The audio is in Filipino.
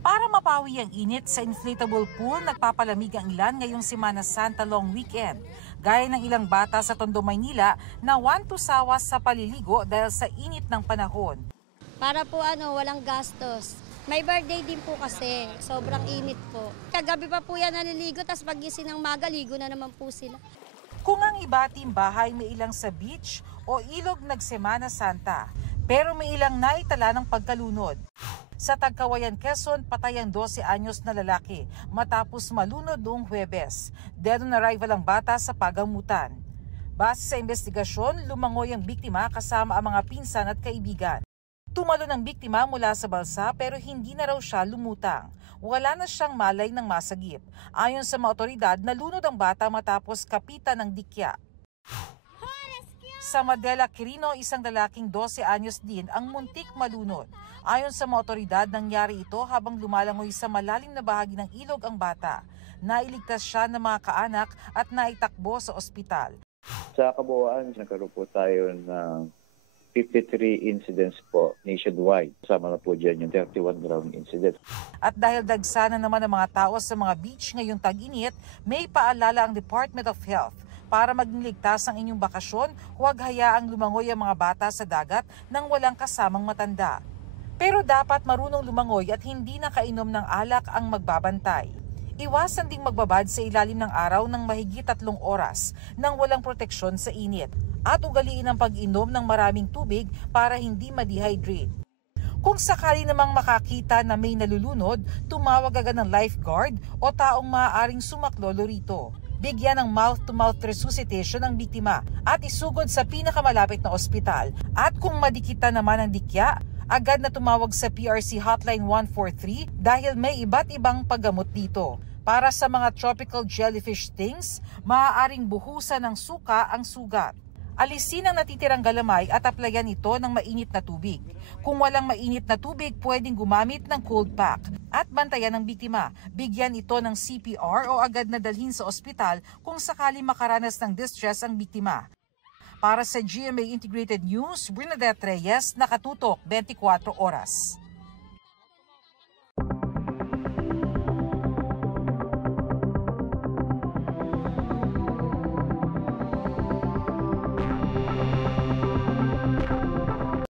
Para mapawi ang init sa inflatable pool, nagpapalamig ang ilan ngayong Semana Santa long weekend. Gaya ng ilang bata sa Tondo, Maynila na wantusawa sa paliligo dahil sa init ng panahon. Para po walang gastos. May birthday din po kasi, sobrang init po. Kagabi pa po yan naliligo, tapos pagising ng maga, ligo na naman po sila. Kung ang iba bahay may ilang sa beach o ilog nagsemana Santa, pero may ilang naitala ng pagkalunod. Sa Tagkawayan, Quezon, patay ang 12 anyos na lalaki matapos malunod noong Huwebes. Dead on arrival ang bata sa pagamutan. Base sa investigasyon, lumangoy ang biktima kasama ang mga pinsan at kaibigan. Tumalon ang biktima mula sa balsa pero hindi na raw siya lumutang. Wala na siyang malay ng masagip. Ayon sa mga otoridad, nalunod ang bata matapos kapitan ng dikya. Sa Madela, Quirino, isang lalaking 12 anyos din ang muntik malunod. Ayon sa mga otoridad, nangyari ito habang lumalangoy sa malalim na bahagi ng ilog ang bata. Nailigtas siya ng mga kaanak at naitakbo sa ospital. Sa kabuuan, nagkaroon po tayo ng 53 incidents po nationwide. Kasama na po dyan yung 31 ground incidents. At dahil dagsana naman ang mga tao sa mga beach ngayong tag-init, may paalala ang Department of Health. Para maging ligtas ang inyong bakasyon, huwag hayaang lumangoy ang mga bata sa dagat nang walang kasamang matanda. Pero dapat marunong lumangoy at hindi nakainom ng alak ang magbabantay. Iwasan ding magbabad sa ilalim ng araw ng mahigit 3 oras nang walang proteksyon sa init. At ugaliin ang pag-inom ng maraming tubig para hindi ma-dehydrate. Kung sakali namang makakita na may nalulunod, tumawag agad ng lifeguard o taong maaaring sumaklolo rito. Bigyan ng mouth-to-mouth resuscitation ang biktima at isugod sa pinakamalapit na ospital. At kung madikita naman ang dikya, agad na tumawag sa PRC Hotline 143 dahil may iba't ibang paggamot dito. Para sa mga tropical jellyfish stings, maaaring buhusan ng suka ang sugat. Alisin ang natitirang galamay at aplayan ito ng mainit na tubig. Kung walang mainit na tubig, pwedeng gumamit ng cold pack. At bantayan ng biktima, bigyan ito ng CPR o agad na dalhin sa ospital kung sakali makaranas ng distress ang biktima. Para sa GMA Integrated News, Bernadette Reyes, nakatutok 24 oras.